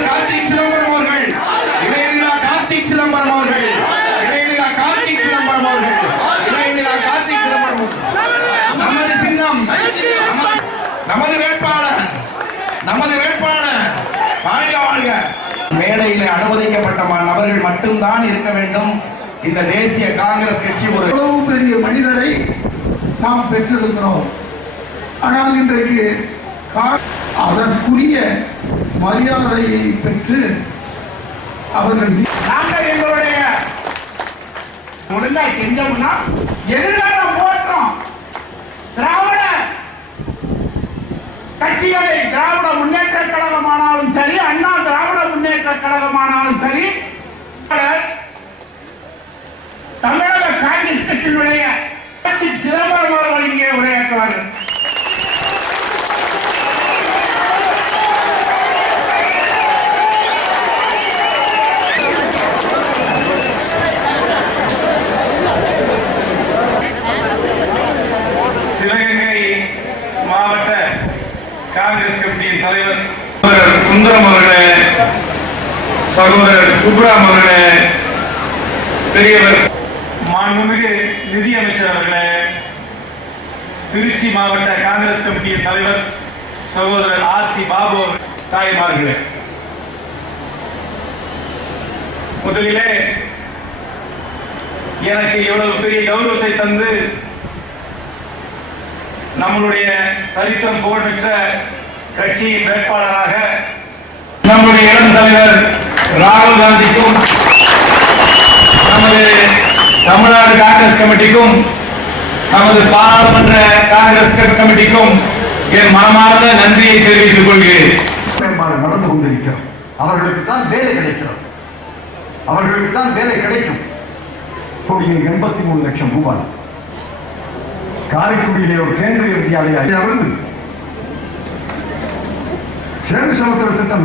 கார்த்திக் சிதம்பரம் அவர்கள் இளையநிலா கார்த்திக் சிதம்பரம் அவர்கள் இளையநிலா கார்த்திக் சிதம்பரம் அவர்கள் இளையநிலா கார்த்திக் சிதம்பரம் நமது சின்னம் நமது- நமது வேட்பாளர் நமது வேட்பாளர் வாழ்க வாழ்க. மேடையிலே அனுமதிக்கப்பட்ட நபர்கள் மட்டும்தான் இருக்க வேண்டும். இந்த தேசிய காங்கிரஸ் கட்சி ஒரு எவ்வளவு பெரிய மனிதரை நாம் பெற்றிருக்கிறோம். ஆனால் இன்றைக்கு கா- அதற்குரிய மரியாதையை பெற்று அவர்கள் நாங்கள் எங்களுடைய ஒழுங்கா செஞ்சோம்னா எதிர்காலம் போற்றோம். திராவிட கட்சிகளை திராவிட முன்னேற்ற கழகமானாலும் சரி அண்ணா திராவிட முன்னேற்ற கழகமானாலும் சரி தமிழக காங்கிரஸ் கட்சியினுடைய சிதம்பரம் அவர்கள் இங்கே உரையாற்றுவார்கள் சிவகங்கை மாவட்ட காங்கிரஸ் கமிட்டியின் தலைவர் சகோதரர் சுந்தரம் அவர்களே சகோதரர் சுப்ராம் அவர்களே பெரியவர் மாண்புமிகு நிதியமைச்சர் அவர்களே திருச்சி மாவட்ட காங்கிரஸ் கமிட்டியின் தலைவர் சகோதரர் ஆர் சி பாபு அவர்கள், தாய்மார்களே. முதலிலே எனக்கு இவ்வளவு பெரிய கௌரவத்தை தந்து நம்மளுடைய சரித்திரம் புகழ்பெற்ற கட்சியின் வேட்பாளராக நம்முடைய இளம் தலைவர் ராகுல் காந்திக்கும் நமது தமிழ்நாடு காங்கிரஸ் கமிட்டிக்கும் நமது பாராளுமன்ற காங்கிரஸ் கமிட்டிக்கும் என் மனமார்ந்த நன்றியை தெரிவித்துக் கொள்கிறேன். நடந்து கொண்டிருக்கிறோம் அவர்களுக்கு தான் வேலை கிடைக்கிறது. அவர்களுக்கு தான் வேலை கிடைக்கும். கோடியே எண்பத்தி மூணு லட்சம் ரூபாய். காரைக்குடியிலே ஒரு கேந்திரிய வித்தியாலயம் రెండు సంవత్సరాల క్రితం